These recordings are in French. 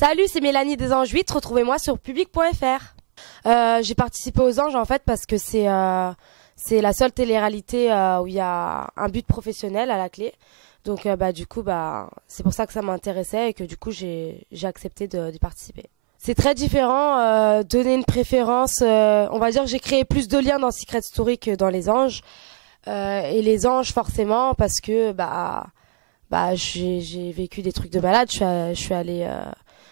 Salut, c'est Mélanie des Anges 8, retrouvez-moi sur public.fr. J'ai participé aux Anges en fait parce que c'est la seule télé-réalité où il y a un but professionnel à la clé. Donc du coup c'est pour ça que ça m'intéressait et que du coup j'ai accepté d'y participer. C'est très différent, donner une préférence, on va dire que j'ai créé plus de liens dans Secret Story que dans les Anges. Et les Anges forcément parce que j'ai vécu des trucs de malade, je suis allée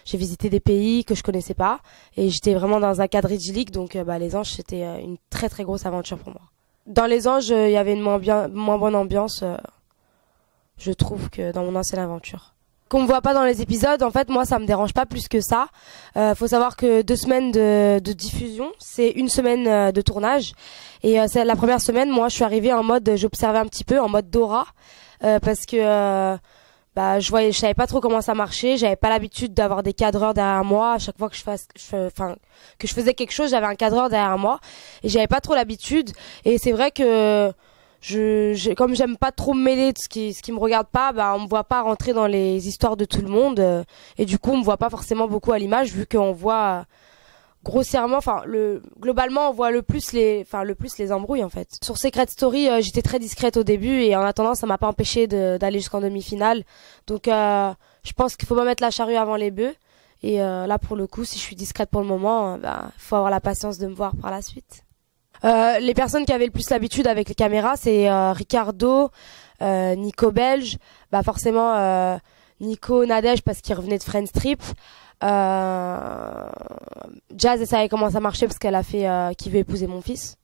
j'ai visité des pays que je connaissais pas et j'étais vraiment dans un cadre idyllique, donc les Anges c'était une très très grosse aventure pour moi. Dans les Anges, il y avait une moins bonne ambiance, je trouve, que dans mon ancienne aventure. Qu'on me voit pas dans les épisodes, en fait moi ça me dérange pas plus que ça. Faut savoir que 2 semaines de diffusion, c'est 1 semaine de tournage. Et c'est la première semaine, moi je suis arrivée en mode, j'observais un petit peu en mode Dora, parce que je savais pas trop comment ça marchait, j'avais pas l'habitude d'avoir des cadreurs derrière moi. À chaque fois que je faisais quelque chose, j'avais un cadreur derrière moi et j'avais pas trop l'habitude. Et c'est vrai que comme j'aime pas trop me mêler de ce qui me regarde pas, on me voit pas rentrer dans les histoires de tout le monde, et du coup on me voit pas forcément beaucoup à l'image vu qu'on voit grossièrement, globalement on voit le plus les embrouilles en fait. Sur Secret Story, j'étais très discrète au début et en attendant ça m'a pas empêché d'aller jusqu'en demi-finale. Donc je pense qu'il faut pas mettre la charrue avant les bœufs. Et là pour le coup, si je suis discrète pour le moment, faut avoir la patience de me voir par la suite. Les personnes qui avaient le plus l'habitude avec les caméras, c'est Ricardo, Nico Belge, forcément Nico Nadège parce qu'il revenait de Friends Trip. Jazz, elle savait comment ça marchait parce qu'elle a fait Qui veut épouser mon fils.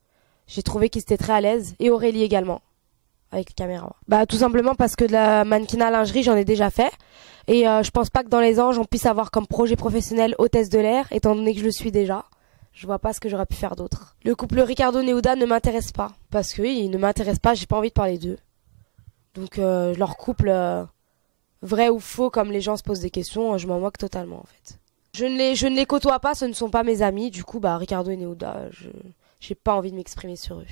J'ai trouvé qu'ils étaient très à l'aise. Et Aurélie également, avec les caméras. Tout simplement parce que de la mannequinat lingerie, j'en ai déjà fait. Et je pense pas que dans les Anges, on puisse avoir comme projet professionnel hôtesse de l'air, étant donné que je le suis déjà. Je vois pas ce que j'aurais pu faire d'autre. Le couple Ricardo-Néouda ne m'intéresse pas. Parce que oui, il ne m'intéresse pas, j'ai pas envie de parler d'eux. Donc leur couple, vrai ou faux, comme les gens se posent des questions, je m'en moque totalement en fait. Je ne les côtoie pas, ce ne sont pas mes amis. Du coup, Ricardo et Néouda, j'ai pas envie de m'exprimer sur eux.